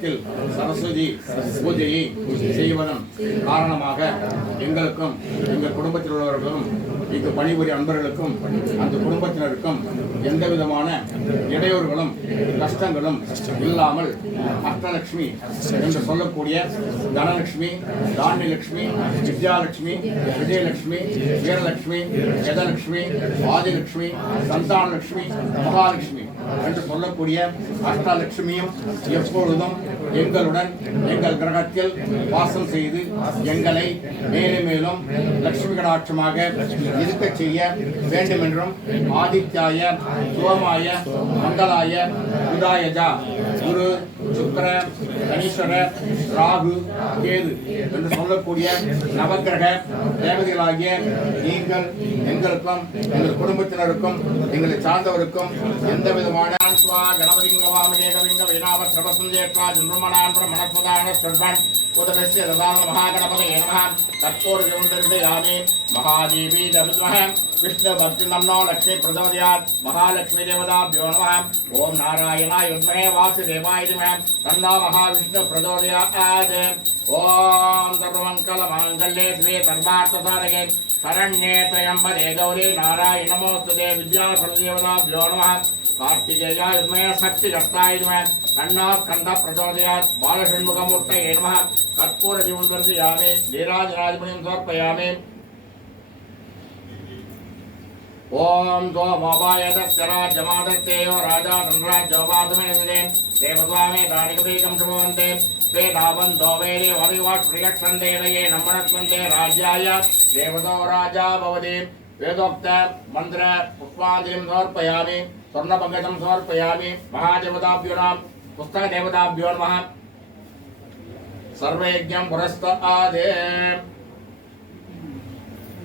காலத்தில் சரஸ்வதி பூஜையை செய்வதன் காரணமாக எங்களுக்கும் எங்கள் குடும்பத்தில் உள்ளவர்களும் இங்கு பணிபுரிய அன்பர்களுக்கும் அந்த குடும்பத்தினருக்கும் எந்த விதமான இடையூறுகளும் கஷ்டங்களும் இல்லாமல் அஷ்டலட்சுமி என்று சொல்லக்கூடிய தனலட்சுமி, தானியலட்சுமி, வித்யாலட்சுமி, விஜயலட்சுமி, வீரலட்சுமி, யதலட்சுமி, ஆதிலட்சுமி, சந்தானலட்சுமி, மகாலட்சுமி என்று சொல்லக்கூடிய அஷ்டலட்சுமியும் எப்பொழுதும் எங்களுடன் எங்கள் கிரகத்தில் வாசம் செய்து எங்களை மேலும் மேலும் லட்சுமி கடாட்சமாக இருக்க செய்ய வேண்டும் என்றும் ஆதித்யாய சோமாய மங்களாய புதாயஜா குரு சுக்கிர சனீஸ்வர ராகு கேது என்று சொல்லக்கூடிய நவக்கிரக தேவதைகளாகிய நீங்கள் எங்களுக்கும் எங்கள் குடும்பத்தினருக்கும் எங்களை சார்ந்தவருக்கும் எந்த விதமான महादेवी विष्णु भक्ति नमो लक्ष्मी प्रचोदयात् महालक्ष्मी देवताभ्यो नमः ओम नारायणाय विद्महे वासुदेवाय धीमहि तन्नो महाविष्णु प्रचोदयात् ओम सर्वमंगलमांगल्ये श्री सर्वार्थसाधके शरण्ये त्र्यंबके गौरी नारायणी नमोस्तुते विद्यासर्वदेवताभ्यो नमः कार्तिकेयाय विद्महे शक्तिहस्ताय धीमहि तन्नो स्कन्दः प्रचोदयात् बालषण्मुखमूर्तये नमः कर्पूरदीपं दर्शयामि नीराजनादिमणिं समर्पयामि ओम दो मोबायदस्यराज्यमादत्ते राजा धनराज्योपाधुमेनदे देवस्वामे दानिकपीकं शुभवन्ते वेदावन्तो वेदे वरिवाष्ट्रियक्षन्ते ये नमनस्वन्ते राज्याय देवतो राजा भवति वेदोक्त मन्त्र पुष्पाञ्जलिं समर्पयामि स्वर्णपङ्कजं समर्पयामि महादेवताभ्यो नमः पुस्तकदेवताभ्यो नमः सर्वयज्ञं पुरस्तादे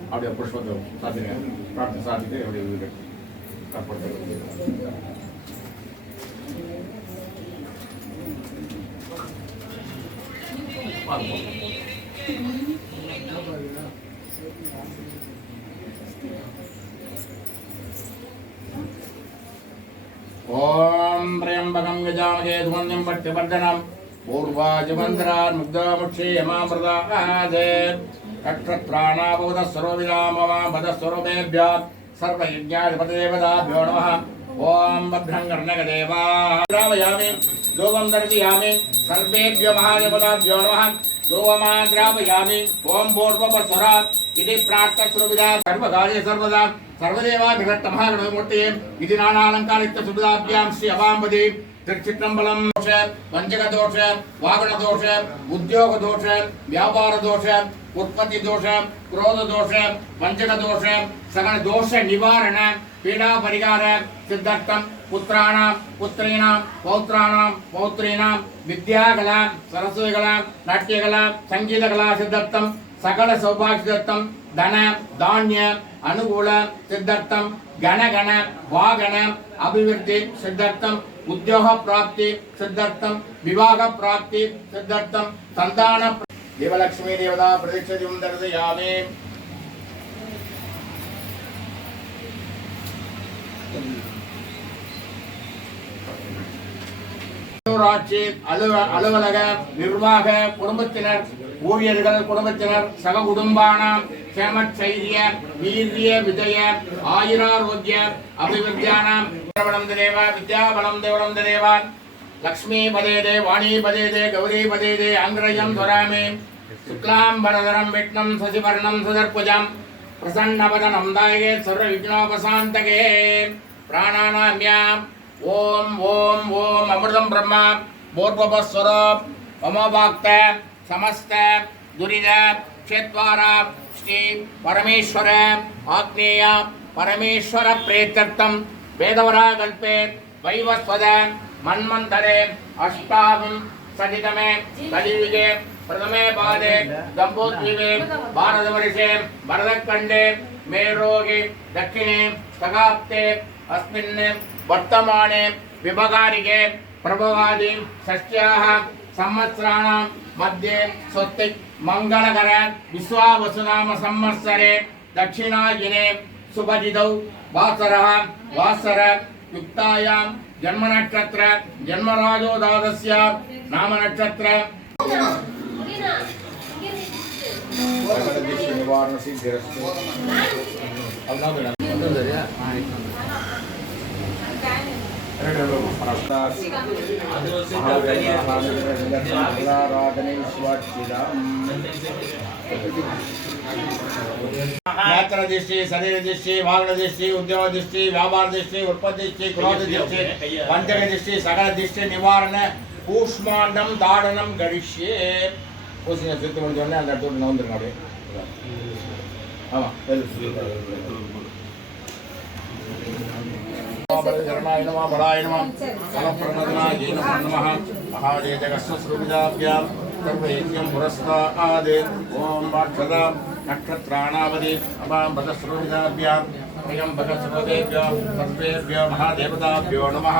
அப்படியே புஷ்பத்தை சாத்திங்க பிரார்த்தனை சாத்திட்டு அப்படியே வீடு ஓம் பிரயம்பகம் கஜாமகே துவந்தியம் பட்டிவர்தனம் பூர்வாஜமந்திரான் முக்தாமுட்சே யமாமிருதாதே नक्षत्राणाभूत सर्वविदामवामपदस्वरूपेभ्यः सर्वयज्ञाधिपतिदेवताभ्यो नमः ओम भद्रं कर्णकदेवाग्रावयामि धूपं दर्शयामि सर्वेभ्यो महादेवताभ्यो नमः धूपमाग्रावयामि ओम पूर्वपस्वरा इति प्रार्थस्वरूपिता सर्वकार्ये सर्वदा सर्वदेवाभिषक्तमहागणपतिमूर्तये इति नानालङ्कारिक्तसुविधाभ्यां श्री अवाम्बदे त्रिचित्रम्बलं दोष पंचक दोष वागण दोष उद्योग दोष व्यापार दोष उत्पत्ति दोष क्रोध दोष पंचक दोष सकल दोष निवारण पीड़ा परिहार सिद्धर्थम पुत्राणां पुत्रीणां पौत्राणां पौत्रीणां विद्याकला सरस्वतीकला नाट्यकला संगीतकला सिद्धर्थम सकल सौभाग्य सिद्धर्थम धन धान्य अनुकूल सिद्धर्थम गण गण वागण अभिवृद्धि सिद्धर्थम उद्योग प्राप्ति सिद्धर्थम विवाह प्राप्ति सिद्धर्थम संतान देवलक्ष्मी देवता प्रदक्षिणं दर्शयामि ஊராட்சி அலுவலக நிர்வாக குடும்பத்தினர் ஊழியர்கள் குடும்பத்தினர் சக குடும்பானாம் க்ஷேமச்சைரிய வீரிய விஜய ஆயுராரோக்கிய அபிவிருத்தியானாம் தேவ வித்யாபலம் தேவலம் தேவ लक्ष्मी पदेदे वाणी पदेदे गौरी पदेदे अंग्रजं स्वरामे शुक्लांबरधरं विष्णुं शशिवर्णं सुदर्भुजं प्रसन्नवदनं दायके सर्वविघ्नोपशान्तके प्राणानाम्याम् ओम ओम ओम अमृतं ब्रह्म भूर्भुवस्वर ममोवाक्त समस्त दुरिद क्षेत्वार श्री परमेश्वर आग्नेय परमेश्वर प्रेत्यर्थं वेदवरा कल्पे वैवस्वद मन्वन्तरे अष्टाविं सदितमे कलियुगे प्रथमे पादे दम्भोद्वीपे भारतवर्षे भरतखण्डे मेरोगे दक्षिणे शताब्दे अस्मिन् वर्तमाने विभगारिके प्रभवादि षष्ट्याः संवत्सराणां मध्ये स्वस्तिक् मंगलकर विश्वावसुनाम संवत्सरे दक्षिणायने शुभदिनौ वासरः वासर युक्तायां जन्म नक्षत्र जन्मराजो दादस्य नाम नक्षत्र निवारण सिद्धिरस्तु नेत्र दृष्टि शरीर दृष्टि वाग् दृष्टि उद्योग दृष्टि व्यापार दृष्टि उत्पत्ति दृष्टि क्रोध दृष्टि पंचक दृष्टि सकल दृष्टि निवारण कूष्मांडम दाडनम गणिष्ये उसने सुत्ति मुझे अंदर दूर नौंदर नोडे धर्माय नमः बलाय नमः फलप्रदनाय नमः महादेव जगत्स्वरूपिताभ्यां सर्वयज्ञं पुरस्ताद् ओम वाक्षदा नक्षत्राणावधि अपां भगस्वरूपिताभ्यां प्रियं भगस्वरूपेभ्यो सर्वेभ्यो महादेवताभ्यो नमः